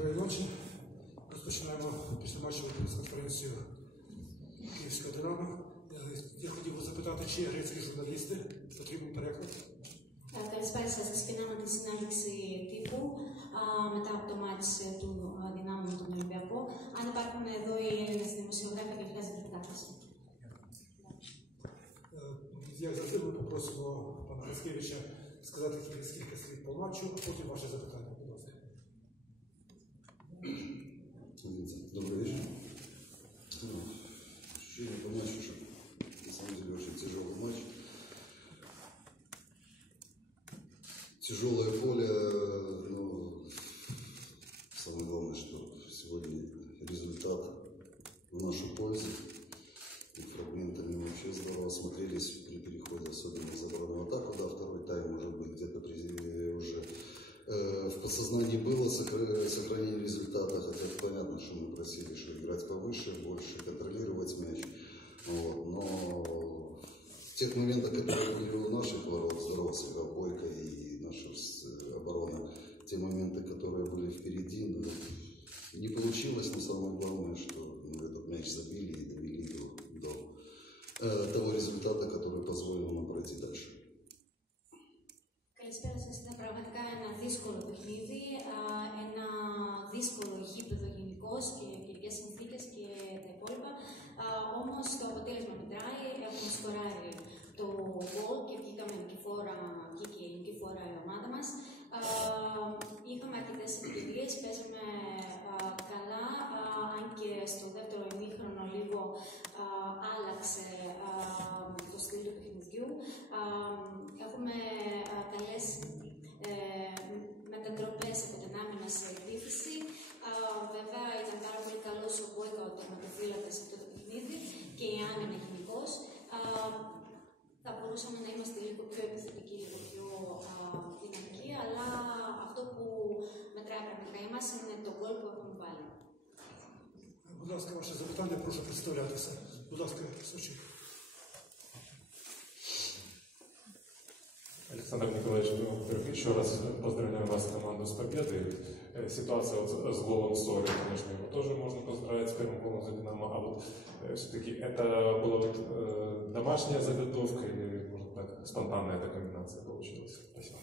Доброї ночі. Розпочинаємо післяматчеву прес-конференцію Київського Динамо. Я хотів би запитати, чи грецькі журналісти потрібен переклад? Καλησπέρα σας. Ξεκινάμε τη συνάντηση τύπου μετά από το μάτς του Δυνάμου με τον Ολυμπιακό. Αν υπάρχουν εδώ οι Έλληνες δημοσιογράφοι και φυλάς δικτάτες. Як завжди, ми попросимо пана Грицькевича сказати кілька слів по матчу, а потім ваше запитання. Будь ласка. Добрый вечер. Ощущение по матчу, что на самом деле очень тяжелый матч. Тяжелое поле, но самое главное, что сегодня результат в нашу пользу. И фрагментами вообще здорово смотрелись при переходе, особенно из обороны в атаку. Да, второй тайм, может быть, где-то уже в подсознании было сохранение результата, хотя понятно, что мы просили, что играть повыше, больше контролировать мяч. Вот. Но в тех моментах, которые были у наших ворот, здорово сыграл Бойко и наша оборона, те моменты, которые были впереди, ну, не получилось, но самое главное, что мы этот мяч забили и довели его до того результата, который позволил нам пройти дальше. Καλησπέρα σας. Ήταν πραγματικά ένα δύσκολο παιχνίδι, ένα δύσκολο γήπεδο γενικώς και καιρικές συνθήκες και τα υπόλοιπα. Όμως το αποτέλεσμα μετράει, έχουμε σκοράρει το γκολ και βγήκαμε νικηφόρα και νικηφόρα η ομάδα μας. Είχαμε αρκετές ευκαιρίες, παίζαμε καλά, αν και στο δεύτερο ημίχρονο λίγο άλλαξε το στυλ του παιχνιδιού. Έχουμε καλές μετατροπές από την άμυνα σε επίθεση. Βέβαια ήταν πάρα πολύ καλός ο Μπόικα, ο τερματοφύλακας σε αυτό το παιχνίδι και η άμυνα γενικώς. Θα μπορούσαμε να είμαστε λίγο πιο επιθετικοί, λίγο πιο δυναμικοί, αλλά αυτό που μετράει πραγματικά εμάς είναι το γκολ που έχουμε βάλει. Будь ласка, ваше запитання, прошу представлятися. Будь ласка, Сочи. Александр Николаевич, ну, во-первых, еще раз поздравляю вас, команду, с победой. Ситуация вот с голом Сори, конечно, его тоже можно поздравить с первым голом за Динамо, а вот все-таки это была вот, домашняя заготовка или, может, так, спонтанная эта комбинация получилась? Спасибо.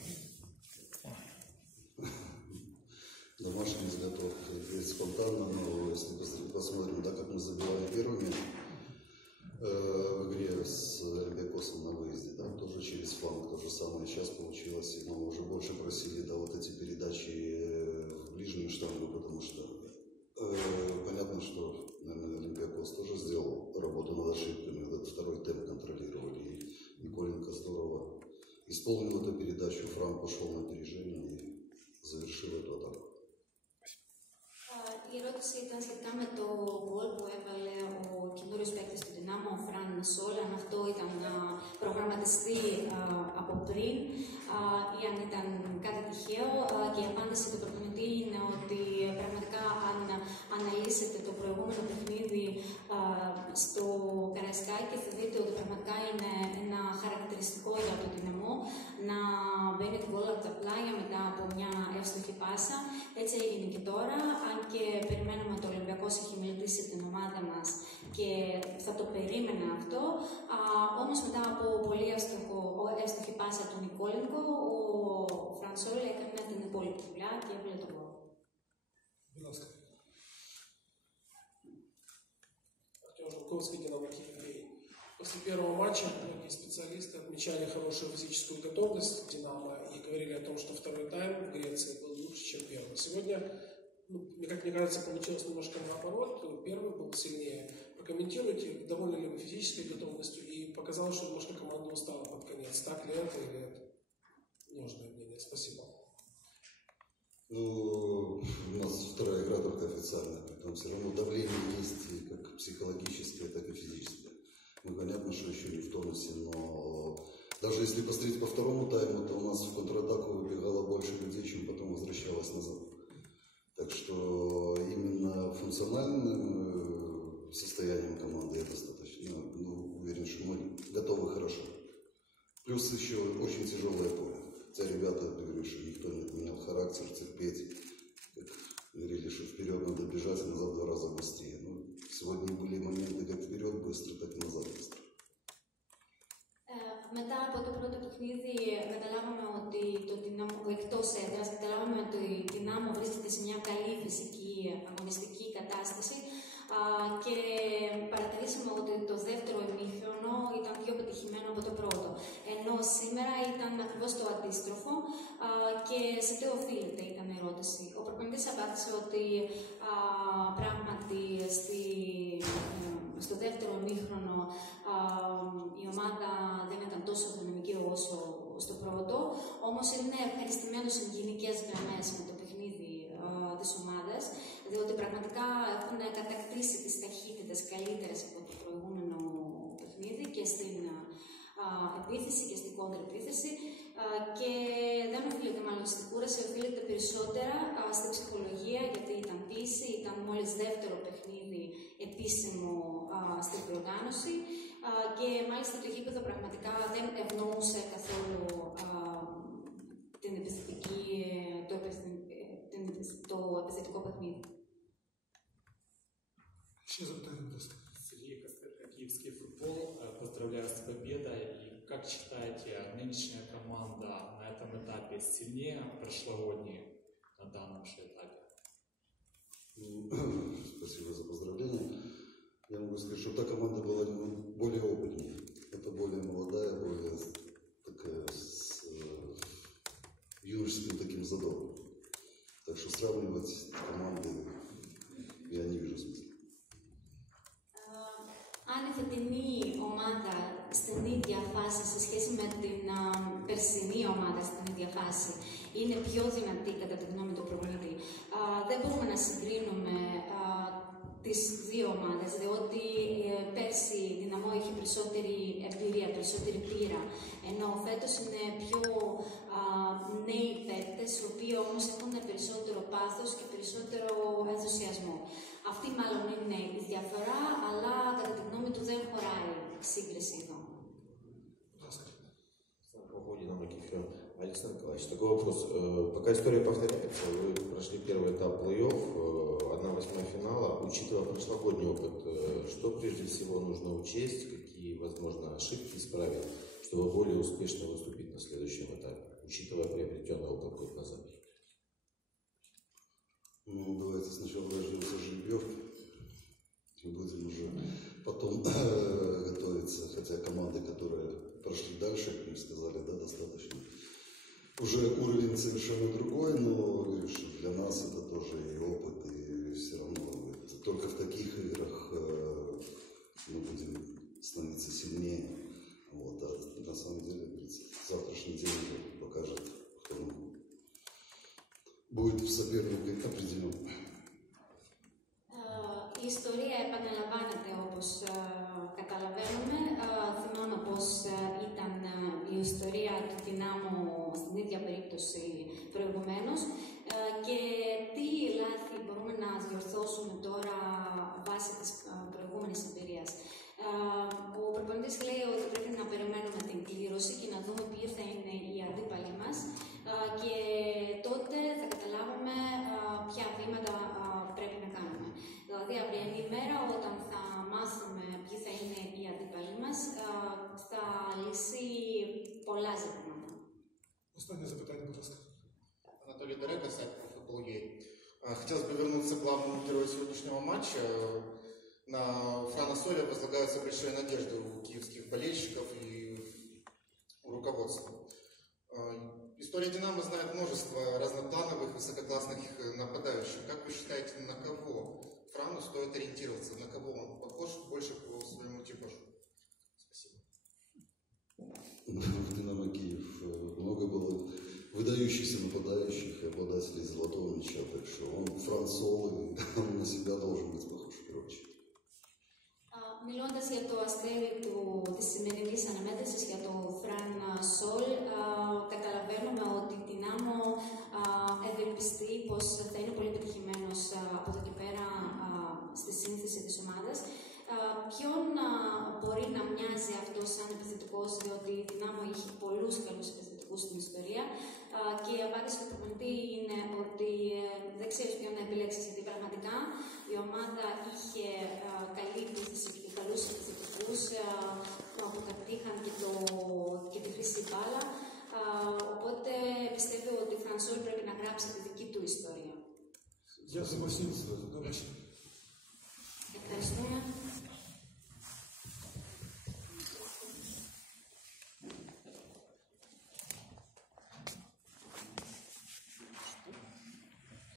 Домашняя заготовка, спонтанно, но если посмотрим, да, как мы забивали первыми в игре с Олимпиакосом на выезде, да, тоже через фланг, то же самое сейчас получилось, и мы уже больше просили, да, вот эти передачи в ближнюю штангу, потому что понятно, что, наверное, Олимпиакос тоже сделал работу над ошибками, вот этот второй темп контролировали, и Николенко здорово исполнил эту передачу, Франк ушел на опережение и завершил эту атаку. Η ερώτηση ήταν σχετικά με το γκολ που έβαλε ο καινούριος παίκτης του Δυνάμου, ο Φραν Σόλ, αν αυτό ήταν προγραμματιστεί από πριν ή αν ήταν κάτι τυχαίο. Και η απάντηση του προπονητή είναι ότι πραγματικά αν αναλύσετε το προηγούμενο παιχνίδι στο Καραϊσκάκι θα δείτε ότι πραγματικά είναι ένα χαρακτηριστικό για το Δυναμό να μπαίνει την γκολ από τα πλάγια μετά από μια εύστοχη πάσα. Έτσι έγινε και τώρα, αν και περιμένουμε ότι ο Ολυμπιακός έχει μελετήσει την ομάδα μας και θα το περίμενα αυτό. Όμως μετά από πολύ εύστοχη πάσα του Νικόλενκο, ο Φρανσόλ έκανε την υπόλοιπη δουλειά και έβαλε τον γκολ. Артем Жуковский, Динамо Киев. После первого матча многие специалисты отмечали хорошую физическую готовность Динамо и говорили о том, что второй тайм в Греции был лучше, чем первый. Сегодня, ну, как мне кажется, получилось немножко наоборот. Первый был сильнее. Прокомментируйте, довольны ли вы физической готовностью, и показалось, что немножко команда устала под конец. Так ли это или это ложное мнение? Спасибо. Ну, у нас вторая игра только официальная, поэтому все равно давление есть и как психологическое, так и физическое. Ну, понятно, что еще не в тонусе, но даже если посмотреть по второму тайму, то у нас в контратаку выбегало больше людей, чем потом возвращалось назад. Так что именно функциональным состоянием команды я достаточно, ну, уверен, что мы готовы хорошо. Плюс еще очень тяжелое поле. Хотя ребята, говорю, что никто не отменял характер, терпеть. Как говорили, что вперед надо бежать, а назад в 2 раза быстрее. Ну, сегодня были моменты как вперед быстро, так и назад быстро. Μετά από το πρώτο παιχνίδι καταλάβαμε ότι το Δυνάμο, εκτός έδρας, καταλάβαμε ότι η Δυνάμο βρίσκεται σε μια καλή φυσική αγωνιστική κατάσταση και παρατηρήσαμε ότι το δεύτερο ημίχρονο ήταν πιο πετυχημένο από το πρώτο. Ενώ σήμερα ήταν ακριβώς το αντίστροφο και σε τι οφείλεται ήταν η ερώτηση. Ο προπονητής απάντησε ότι πράγματι στο δεύτερο ημίχρονο η ομάδα δεν ήταν τόσο δυναμική όσο στο πρώτο, όμως είναι ευχαριστημένος σε γενικές γραμμές με το παιχνίδι της ομάδας, διότι πραγματικά έχουν κατακτήσει τις ταχύτητες καλύτερες από το προηγούμενο παιχνίδι και στην επίθεση και στην κόντρα-επίθεση και δεν οφείλεται μάλλον στην κούραση, οφείλεται περισσότερα στην ψυχολογία, γιατί ήταν πίεση, ήταν μόλις δεύτερο παιχνίδι επίσημο στην προοργάνωση και μάλιστα το γήπεδο πραγματικά δεν ευνοούσε καθόλου το επιθετικό παιχνίδι. Сергей Костенко, Киевский футбол. Поздравляю с победой. И как считаете, нынешняя команда на этом этапе сильнее прошлогодней на данном же этапе? Спасибо за поздравления. Я могу сказать, что та команда была более опытнее. Это более молодая, более такая с юношеским таким задором. Так что сравнивать команды я не вижу смысла. Αν η φετινή ομάδα στην ίδια φάση σε σχέση με την περσινή ομάδα στην ίδια φάση είναι πιο δυνατή κατά τη γνώμη του προπονητή, δεν μπορούμε να συγκρίνουμε τις δύο ομάδες, διότι πέρσι η Δυναμό είχε περισσότερη εμπειρία, περισσότερη πείρα, ενώ φέτος είναι πιο νέοι παίκτες, οι οποίοι όμως έχουν περισσότερο πάθος και περισσότερο ενθουσιασμό. Αυτή мало είναι η διαφορά, αλλά κατά τη γνώμη του δεν χωράει σύγκριση εδώ. Александр Николаевич, такой вопрос. Пока история повторяется, вы прошли первый этап плей-офф, 1/8 финала. Учитывая прошлогодний опыт, что прежде всего нужно учесть, какие, возможно, ошибки исправить, чтобы более успешно выступить на следующем этапе, учитывая приобретенный опыт год назад? Ну, давайте сначала дождемся жеребьевки и будем уже потом готовиться. Хотя команды, которые прошли дальше, как мы сказали, да, достаточно. Уже уровень совершенно другой, но видишь, для нас это тоже и опыт, и все равно только в таких играх мы будем становиться сильнее. Вот, а на самом деле завтрашний день покажет, кто будет в сопернике определен. Η ιστορία επαναλαμβάνεται όπως καταλαβαίνουμε. Θυμάμαι πως ήταν η ιστορία του Δυνάμου στην ίδια περίπτωση προηγουμένως και τι λάθη μπορούμε να διορθώσουμε τώρα βάσει της προηγούμενης εμπειρίας. Ο προπονητής λέει ότι πρέπει να περιμένουμε την κλήρωση και να δούμε ποιοι θα είναι οι αντίπαλοι μας και τότε θα καταλάβουμε ποια βήματα πρέπει να κάνουμε. Δηλαδή, αυριανή μέρα, όταν θα μάθουμε ποιοι θα είναι οι αντίπαλοι μας, θα λύσει πολλά ζητήματα. Останнє запитання, будь ласка. Анатолий Дорога, сайт Футбол.ua. Хотелось бы вернуться к главному герою сегодняшнего матча. На Франа Соля возлагаются большие надежды у киевских болельщиков и у руководства. История «Динамо» знает множество разноплановых, высококлассных нападающих. Как вы считаете, на кого Франу стоит ориентироваться? На кого он похож больше по своему типажу? Спасибо. В «Динамо» Киев много было выдающихся нападающих и обладателей золотого мяча, так что он Фран Сол, и он на себя должен быть похож в первую очередь. Μιλώντας για το αστέρι της σημερινής αναμέτρησης, για το Φραν Σολ, καταλαβαίνουμε ότι η Δυνάμο ευελπιστεί πως θα είναι πολύ πετυχημένος από εδώ και πέρα στη σύνθεση της ομάδας. Ποιον μπορεί να μοιάζει αυτό σαν επιθετικός, διότι η Δυνάμο είχε πολλούς καλούς επιθετικούς στην ιστορία και η απάντηση του προπονητή είναι ότι δεν ξέρεις ποιον να επιλέξει Η ομάδα είχε καλή επίθεση και καλούς επιθετικούς που κατήχαν και τη χρυσή μπάλα. Οπότε πιστεύω ότι η Φρανσόλ πρέπει να γράψει τη δική του ιστορία. Ευχαριστούμε.